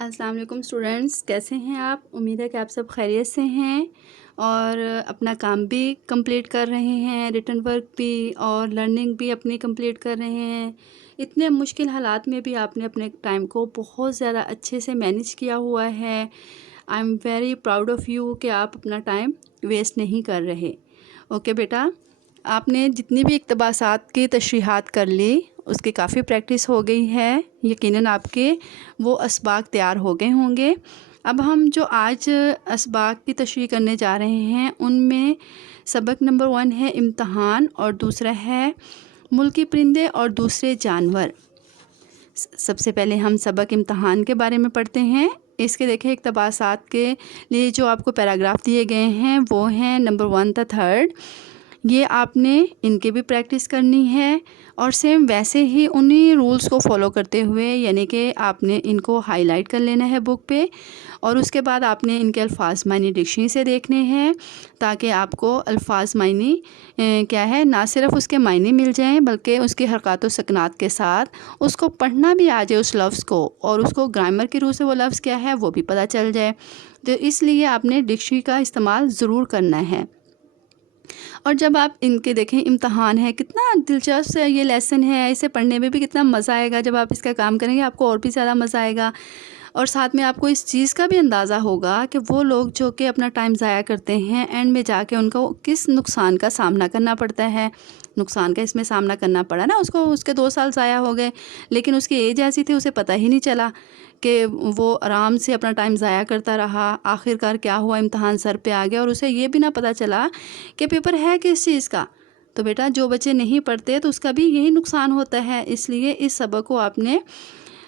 السلام علیکم اسٹوڈنٹس، کیسے ہیں آپ؟ امید ہے کہ آپ سب خیریت سے ہیں اور اپنا کام بھی کمپلیٹ کر رہے ہیں، ریٹن ورک بھی اور لرننگ بھی اپنی کمپلیٹ کر رہے ہیں۔ اتنے مشکل حالات میں بھی آپ نے اپنے ٹائم کو بہت زیادہ اچھے سے مینیج کیا ہوا ہے۔ I am very proud of you کہ آپ اپنا ٹائم ویسٹ نہیں کر رہے۔ اوکے بیٹا، آپ نے جتنی بھی اقتباسات کی تشریحات کر لی اس کی کافی پریکٹس ہو گئی ہے، یقیناً آپ کے وہ اسباق تیار ہو گئے ہوں گے۔ اب ہم جو آج اسباق کی تشریح کرنے جا رہے ہیں ان میں سبق نمبر 1 ہے امتحان اور دوسرا ہے ملکی پرندے اور دوسرے جانور۔ سب سے پہلے ہم سبق امتحان کے بارے میں پڑھتے ہیں۔ اس کے دیکھیں اقتباسات کے لیے جو آپ کو پیراگراف دیے گئے ہیں وہ ہیں نمبر 1 تا 3۔ یہ آپ نے ان کی بھی پریکٹس کرنی ہے اور سیم ویسے ہی انہی رولز کو فالو کرتے ہوئے، یعنی کہ آپ نے ان کو ہائی لائٹ کر لینا ہے بک پہ، اور اس کے بعد آپ نے ان کے الفاظ معنی ڈکشنری سے دیکھنے ہیں تاکہ آپ کو الفاظ معنی کیا ہے، نہ صرف اس کے معنی مل جائیں بلکہ اس کی حرکات و سکنات کے ساتھ اس کو پڑھنا بھی آ جائے اس لفظ کو، اور اس کو گرامر کی روح سے وہ لفظ کیا ہے وہ بھی پتہ چل جائے۔ تو اس لیے آپ نے ڈکشنری کا استعمال ضرور کرنا ہے۔ اور جب آپ ان کے دیکھیں امتحان ہے، کتنا دلچسپ یہ لیسن ہے، اسے پڑھنے میں بھی کتنا مزہ آئے گا۔ جب آپ اس کا کام کریں گے آپ کو اور بھی زیادہ مزہ آئے گا، اور ساتھ میں آپ کو اس چیز کا بھی اندازہ ہوگا کہ وہ لوگ جو کہ اپنا ٹائم ضائع کرتے ہیں اینڈ میں جا کے ان کو کس نقصان کا سامنا کرنا پڑتا ہے۔ نقصان کا اس میں سامنا کرنا پڑا نا، اس کو اس کے 2 سال ضائع ہو گئے، لیکن اس کی ایج ایسی تھی اسے پتہ ہی نہیں چلا کہ وہ آرام سے اپنا ٹائم ضائع کرتا رہا۔ آخر کار کیا ہوا، امتحان سر پہ آ گیا اور اسے یہ بھی نہ پتہ چلا کہ پیپر ہے کس چیز کا۔ تو بیٹا جو بچے نہیں پڑھتے تو اس کا بھی یہی نقصان ہوتا ہے۔ اس لیے اس سبق کو آپ نے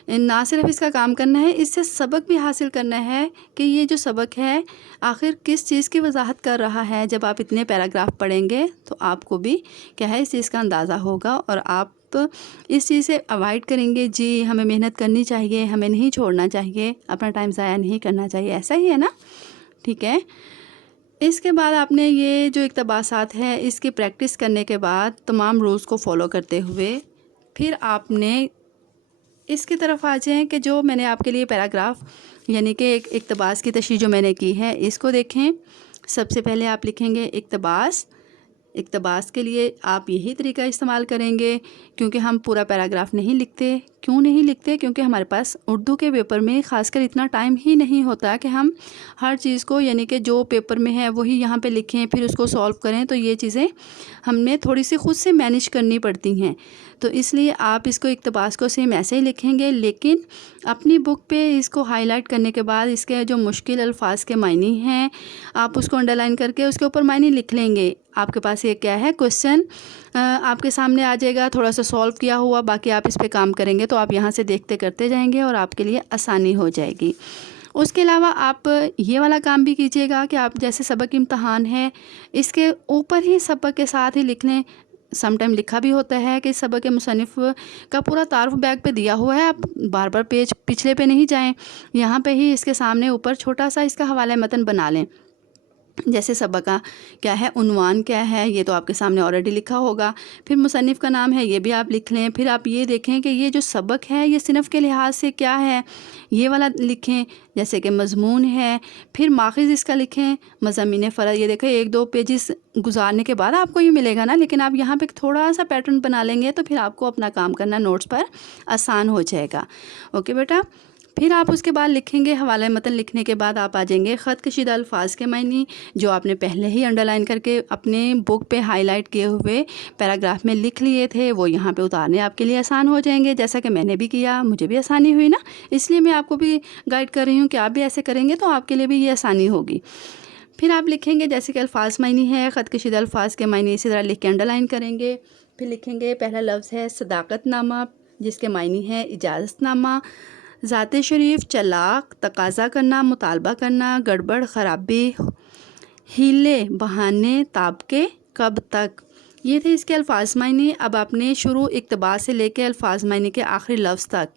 نہ صرف اس کا کام کرنا ہے، اس سے سبق بھی حاصل کرنا ہے کہ یہ جو سبق ہے آخر کس چیز کی وضاحت کر رہا ہے۔ جب آپ اتنے پیراگراف پڑھیں گے تو آپ کو بھی کیا ہے اس چیز کا اندازہ ہوگا اور آپ اس چیز سے اوائڈ کریں گے۔ جی ہمیں محنت کرنی چاہیے، ہمیں نہیں چھوڑنا چاہیے، اپنا ٹائم ضائع نہیں کرنا چاہیے، ایسا ہی ہے نا؟ ٹھیک ہے۔ اس کے بعد آپ نے یہ جو اقتباسات ہے اس کی پریکٹس کرنے کے بعد تمام رولز کو فالو کرتے ہوئے پھر آپ نے اس کی طرف آ جائیں کہ جو میں نے آپ کے لیے پیراگراف یعنی کہ ایک اقتباس کی تشریح جو میں نے کی ہے اس کو دیکھیں۔ سب سے پہلے آپ لکھیں گے اقتباس۔ اقتباس کے لیے آپ یہی طریقہ استعمال کریں گے کیونکہ ہم پورا پیراگراف نہیں لکھتے۔ کیوں نہیں لکھتے؟ کیونکہ ہمارے پاس اردو کے پیپر میں خاص کر اتنا ٹائم ہی نہیں ہوتا کہ ہم ہر چیز کو یعنی کہ جو پیپر میں ہے وہی یہاں پہ لکھیں پھر اس کو سولو کریں، تو یہ چیزیں ہمیں تھوڑی سی خود سے مینیج کرنی پڑتی ہیں۔ تو اس لیے آپ اس کو اقتباس کو سیم ایسے ہی لکھیں گے، لیکن اپنی بک پہ اس کو ہائی لائٹ کرنے کے بعد اس کے جو مشکل الفاظ کے معنی ہیں آپ اس کو انڈر لائن کر کے اس کے اوپر معنی لکھ لیں گے۔ آپ کے پاس یہ کیا ہے کوسچن آپ کے سامنے آ جائے گا تھوڑا سا سولو کیا ہوا، باقی آپ اس پہ کام کریں گے تو آپ یہاں سے دیکھتے کرتے جائیں گے اور آپ کے لیے آسانی ہو جائے گی۔ اس کے علاوہ آپ یہ والا کام بھی کیجیے گا کہ آپ جیسے سبق امتحان ہے اس کے اوپر ہی سبق کے ساتھ ہی لکھ لیں۔ سم ٹائم لکھا بھی ہوتا ہے کہ سبق مصنف کا پورا تعارف بیگ پہ دیا ہوا ہے، آپ بار بار پیج پچھلے پہ نہیں جائیں، یہاں پہ ہی اس کے سامنے اوپر چھوٹا سا اس کا حوالہ متن بنا لیں۔ جیسے سبق کا کیا ہے، عنوان کیا ہے یہ تو آپ کے سامنے آلریڈی لکھا ہوگا، پھر مصنف کا نام ہے یہ بھی آپ لکھ لیں، پھر آپ یہ دیکھیں کہ یہ جو سبق ہے یہ صنف کے لحاظ سے کیا ہے یہ والا لکھیں، جیسے کہ مضمون ہے، پھر ماخذ اس کا لکھیں، مضامین فرد، یہ دیکھیں 1-2 پیجز گزارنے کے بعد آپ کو یہ ملے گا نا، لیکن آپ یہاں پہ تھوڑا سا پیٹرن بنا لیں گے تو پھر آپ کو اپنا کام کرنا نوٹس پر آسان ہو جائے گا۔ اوکے بیٹا، پھر آپ اس کے بعد لکھیں گے حوالہ متن لکھنے کے بعد آپ آ جائیں گے خط کشیدہ الفاظ کے معنی، جو آپ نے پہلے ہی انڈر لائن کر کے اپنے بک پہ ہائی لائٹ کیے ہوئے پیراگراف میں لکھ لیے تھے، وہ یہاں پہ اتارنے آپ کے لیے آسان ہو جائیں گے، جیسا کہ میں نے بھی کیا، مجھے بھی آسانی ہوئی نا، اس لیے میں آپ کو بھی گائیڈ کر رہی ہوں کہ آپ بھی ایسے کریں گے تو آپ کے لیے بھی یہ آسانی ہوگی۔ پھر آپ لکھیں گے جیسے کہ الفاظ معنی ہے، خط کشیدہ الفاظ کے معنی اسی طرح لکھ کے انڈر لائن کریں گے۔ پھر لکھیں گے پہلا لفظ ہے صداقت نامہ، جس کے معنی ہے اجازت نامہ، ذات شریف، چلاق، تقاضا کرنا، مطالبہ کرنا، گڑبڑ، خرابی، ہیلے، بہانے، طابقے، کب تک۔ یہ تھے اس کے الفاظ معنی۔ اب آپ نے شروع اقتباس سے لے کے الفاظ معنی کے آخری لفظ تک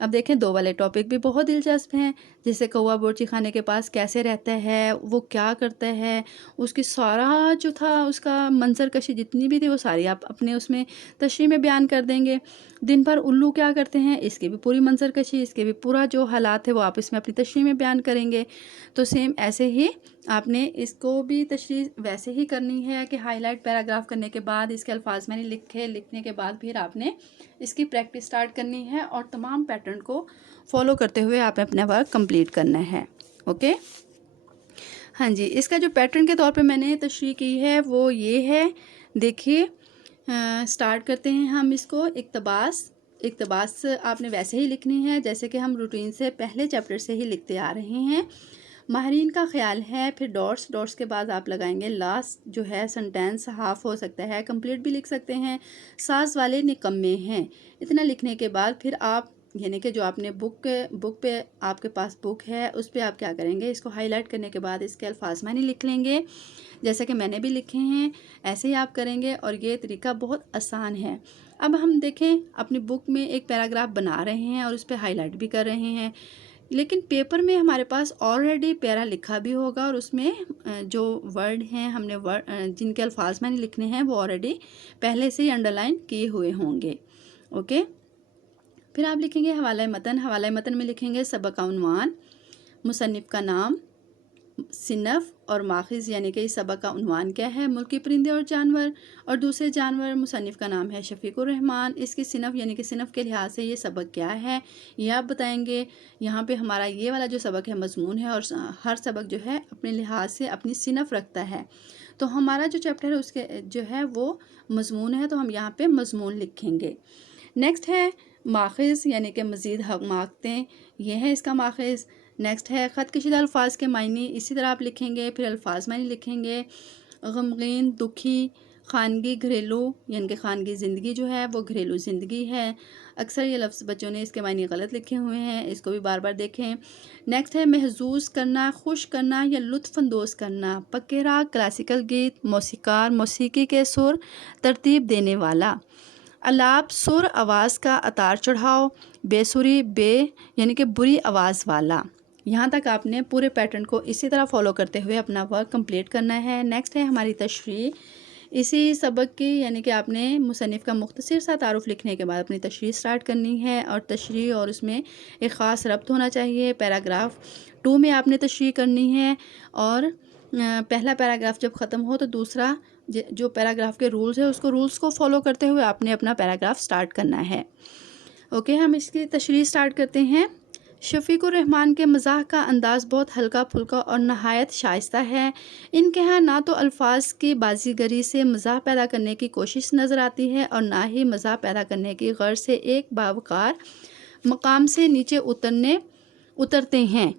اب دیکھیں 2 والے ٹاپک بھی بہت دلچسپ ہیں، جیسے کوا بورچی خانے کے پاس کیسے رہتا ہے، وہ کیا کرتا ہے، اس کی سارا جو تھا اس کا منظر کشی جتنی بھی تھی وہ ساری آپ اپنے اس میں تشریح میں بیان کر دیں گے۔ دن بھر الو کیا کرتے ہیں، اس کی بھی پوری منظر کشی، اس کے بھی پورا جو حالات ہے وہ آپ اس میں اپنی تشریح میں بیان کریں گے۔ تو سیم ایسے ہی آپ نے اس کو بھی تشریح ویسے ہی کرنی ہے کہ ہائی لائٹ پیراگراف کرنے کے بعد اس کے الفاظ میں نے لکھنے کے بعد پھر آپ نے اس کی پریکٹس سٹارٹ کرنی ہے اور تمام پیٹرن کو فالو کرتے ہوئے آپ نے اپنا ورک کمپلیٹ کرنا ہے۔ اوکے، ہاں جی، اس کا جو پیٹرن کے طور پہ میں نے تشریح کی ہے وہ یہ ہے، دیکھیے سٹارٹ کرتے ہیں ہم اس کو۔ اقتباس آپ نے ویسے ہی لکھنی ہے جیسے کہ ہم روٹین سے پہلے چیپٹر سے ہی لکھتے آ رہے ہیں۔ ماہرین کا خیال ہے، پھر ڈاٹس کے بعد آپ لگائیں گے لاسٹ جو ہے سنٹینس ہاف ہو سکتا ہے، کمپلیٹ بھی لکھ سکتے ہیں، ساز والے نکمے ہیں۔ اتنا لکھنے کے بعد پھر آپ یعنی کہ جو آپ نے بک پہ آپ کے پاس بک ہے اس پہ آپ کیا کریں گے، اس کو ہائی لائٹ کرنے کے بعد اس کے الفاظ معنی لکھ لیں گے، جیسا کہ میں نے بھی لکھے ہیں ایسے ہی آپ کریں گے، اور یہ طریقہ بہت آسان ہے۔ اب ہم دیکھیں اپنی بک میں ایک پیراگراف بنا رہے ہیں اور اس پہ ہائی لائٹ بھی کر رہے ہیں، لیکن پیپر میں ہمارے پاس آلریڈی پیرا لکھا بھی ہوگا اور اس میں جو ورڈ ہیں ہم نے جن کے الفاظ میں نے لکھنے ہیں وہ آلریڈی پہلے سے ہی انڈر لائن کیے ہوئے ہوں گے۔ اوکے، پھر آپ لکھیں گے حوالہ متن میں لکھیں گے سبق کا عنوان، مصنف کا نام، صنف اور ماخذ یعنی کہ اس سبق کا عنوان کیا ہے، ملکی پرندے اور جانور اور دوسرے جانور، مصنف کا نام ہے شفیق الرحمان، اس کی صنف یعنی کہ صنف کے لحاظ سے یہ سبق کیا ہے یہ آپ بتائیں گے۔ یہاں پہ ہمارا یہ والا جو سبق ہے مضمون ہے، اور ہر سبق جو ہے اپنے لحاظ سے اپنی صنف رکھتا ہے، تو ہمارا جو چیپٹر ہے اس کے جو ہے وہ مضمون ہے، تو ہم یہاں پہ مضمون لکھیں گے۔ نیکسٹ ہے ماخذ یعنی کہ مزید حماقتیں، یہ ہے اس کا ماخذ۔ نیکسٹ ہے خط کشیدہ الفاظ کے معنی، اسی طرح آپ لکھیں گے، پھر الفاظ معنی لکھیں گے، غمگین، دکھی، خانگی، گھریلو یعنی کہ خانگی زندگی جو ہے وہ گھریلو زندگی ہے۔ اکثر یہ لفظ بچوں نے اس کے معنی غلط لکھے ہوئے ہیں، اس کو بھی بار بار دیکھیں۔ نیکسٹ ہے محظوظ کرنا، خوش کرنا یا لطف اندوز کرنا، پکے راگ، کلاسیکل گیت، موسیقار، موسیقی کے سر ترتیب دینے والا، الاپ، سر آواز کا اتار چڑھاؤ، بے سری، یعنی کہ بری آواز والا۔ یہاں تک آپ نے پورے پیٹرن کو اسی طرح فالو کرتے ہوئے اپنا ورک کمپلیٹ کرنا ہے۔ نیکسٹ ہے ہماری تشریح، اسی سبق کی یعنی کہ آپ نے مصنف کا مختصر سا تعارف لکھنے کے بعد اپنی تشریح سٹارٹ کرنی ہے، اور تشریح اور اس میں ایک خاص ربط ہونا چاہیے۔ پیراگراف 2 میں آپ نے تشریح کرنی ہے، اور پہلا پیراگراف جب ختم ہو تو دوسرا جو پیراگراف کے رولز کو فالو کرتے ہوئے آپ نے اپنا پیراگراف سٹارٹ کرنا ہے۔ اوکے، ہم اس کی تشریح سٹارٹ کرتے ہیں۔ شفیق الرحمان کے مزاح کا انداز بہت ہلکا پھلکا اور نہایت شائستہ ہے، ان کے ہاں نہ تو الفاظ کی بازیگری سے مزاح پیدا کرنے کی کوشش نظر آتی ہے اور نہ ہی مزاح پیدا کرنے کی غرض سے ایک باوقار مقام سے نیچے اترتے ہیں۔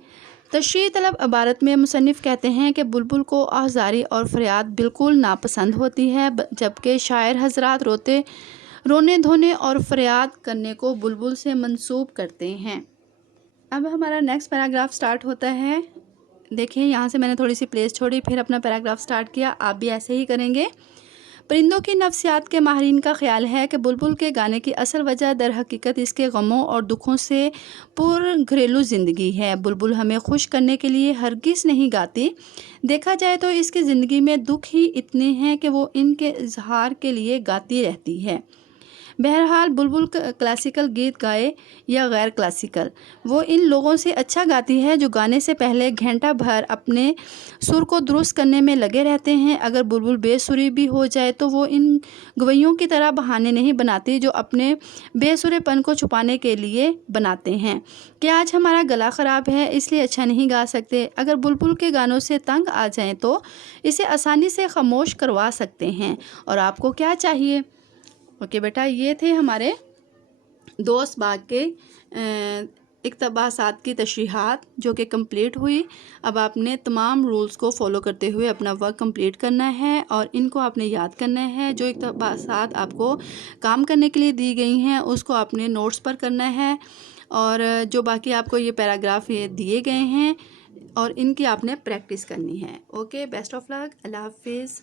تشریح طلب عبارت میں مصنف کہتے ہیں کہ بلبل کو آہذاری اور فریاد بالکل ناپسند ہوتی ہے، جبکہ شاعر حضرات رونے دھونے اور فریاد کرنے کو بلبل سے منسوب کرتے ہیں۔ اب ہمارا نیکسٹ پیراگراف سٹارٹ ہوتا ہے، دیکھیں یہاں سے میں نے تھوڑی سی پلیس چھوڑی، پھر اپنا پیراگراف سٹارٹ کیا، آپ بھی ایسے ہی کریں گے۔ پرندوں کی نفسیات کے ماہرین کا خیال ہے کہ بلبل کے گانے کی اصل وجہ در حقیقت اس کے غموں اور دکھوں سے پر گھریلو زندگی ہے۔ بلبل ہمیں خوش کرنے کے لیے ہرگز نہیں گاتی، دیکھا جائے تو اس کی زندگی میں دکھ ہی اتنے ہیں کہ وہ ان کے اظہار کے لیے گاتی رہتی ہے۔ بہرحال بلبل کلاسیکل گیت گائے یا غیر کلاسیکل، وہ ان لوگوں سے اچھا گاتی ہے جو گانے سے پہلے گھنٹہ بھر اپنے سر کو درست کرنے میں لگے رہتے ہیں۔ اگر بلبل بے سری بھی ہو جائے تو وہ ان گویوں کی طرح بہانے نہیں بناتی جو اپنے بے سرے پن کو چھپانے کے لیے بناتے ہیں کہ آج ہمارا گلا خراب ہے اس لیے اچھا نہیں گا سکتے۔ اگر بلبل کے گانوں سے تنگ آ جائیں تو اسے آسانی سے خاموش کروا سکتے ہیں، اور آپ کو کیا چاہیے۔ اوکے بیٹا، یہ تھے ہمارے دوست باغ کے اقتباسات کی تشریحات جو کہ کمپلیٹ ہوئی۔ اب آپ نے تمام رولز کو فالو کرتے ہوئے اپنا ورک کمپلیٹ کرنا ہے، اور ان کو آپ نے یاد کرنا ہے۔ جو اقتباسات آپ کو کام کرنے کے لیے دی گئی ہیں اس کو آپ نے نوٹس پر کرنا ہے، اور جو باقی آپ کو یہ پیراگراف دیے گئے ہیں اور ان کی آپ نے پریکٹس کرنی ہے۔ اوکے، بیسٹ آف لک، اللہ حافظ۔